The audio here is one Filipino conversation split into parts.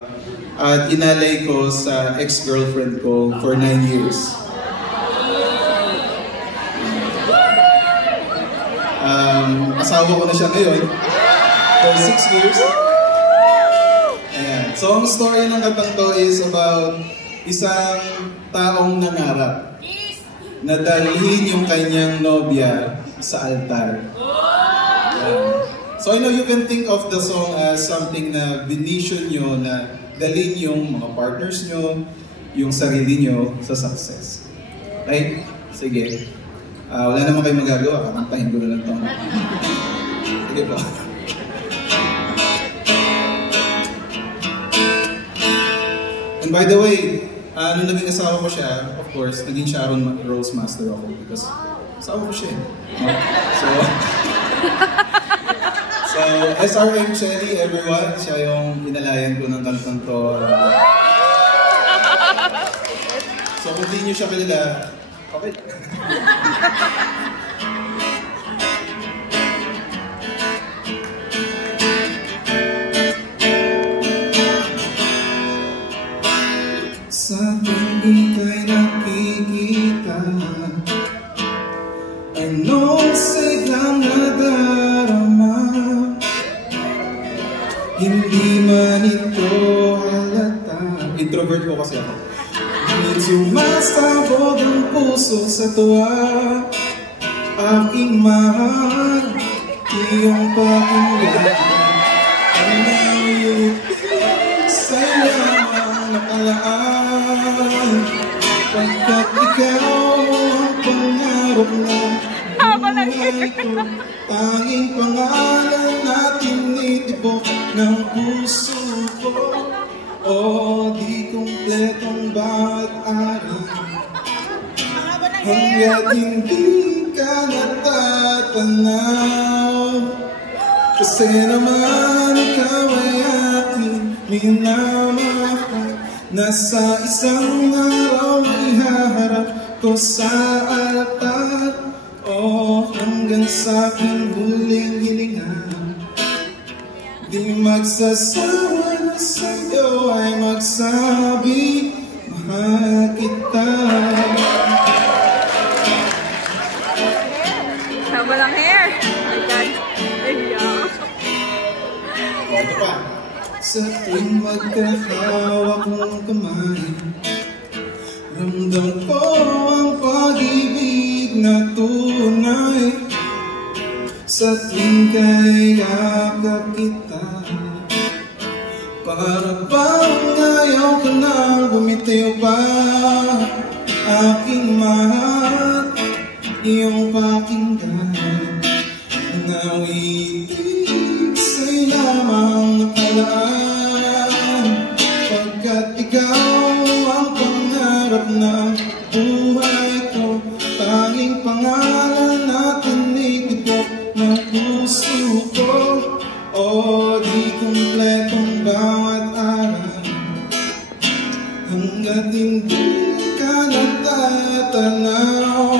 At inalay ko sa ex-girlfriend ko for 9 years. Asawa ko na siya ngayon for 6 years. Ayan. So ang story ng kantang to is about isang taong nangarap na dalhin yung kanyang nobya sa altar. So I know you can think of the song as something na vision nyo na dalhin yung mga partners nyo, yung sarili nyo sa success. Right? Sige. Wala naman kayo magagawa, kakantahin ko na lang ito. Sige po. And by the way, nung naging asawa ko siya, of course, naging Sharon Rose Master ako because asawa ko siya. So, SRM Cherry, everyone, siya yung inalayan ko ng kantang to. So, kung di nyo siya kilala, okay. Sa tuwing ika'y nakikita, anong siglang nadarama? Hindi man ito halata. Introvert ko kasi ako. Ngunit sumasabog ang puso sa tuwa. Aking mahal, iyong pakinggan. Ang nangiyutin sa'yo lamang nakalaan. Pagkat ikaw ang pangarap ng buhay ko. Tanging pangalan natin itibok ng puso ko. O di kumpletong bawat araw hanggat hindi ka natatanaw. Kasi naman ikaw ay aking minamahal. Nasa isang araw ay haharap ko sa altar. O hanggang sa aking huling hilinga, di magsasawa na sa'yo ay magsabi, mahal kita. Tama lang hair. Oh my God. There you go. Ito pa. Sa tuwing magkahawak ng kamay, ramdam ko ang pag-ibig na tunay. Sa tuwing kayakap kita, para bang ayaw ko na bumitiw pa. Aking mahal, iyong pakinggan. Nawitig sa'yo lamang nakalaan. Pagkat ikaw ang pangarap ng buhay ko. Tanging pangalan natin itibok ng puso ko. O di kumpletong bawat araw hanggat hindi ka natatanaw.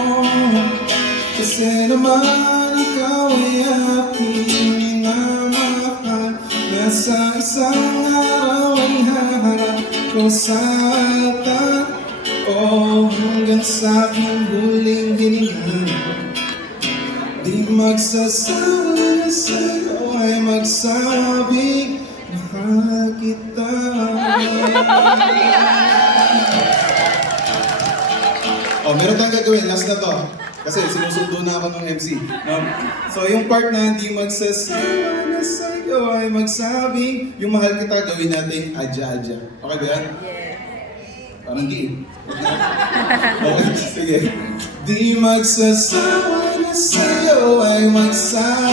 Kasi naman ikaw ay aking minamahal. Nasa isang araw ay haharap ko sa altar. O hanggang sa aking huling hininga, di magsasawa na sa'yo ay magsabi, mahal kita. Meron tayong gagawin. Last na to. Kasi sinusundo na ako ng MC. So yung part na di magsasawa na sa'yo ay magsabi, yung mahal kita gawin natin adya-adya. Okay ba yan? Parang di. Okay, sige. Di magsasawa na sa'yo ay magsabi,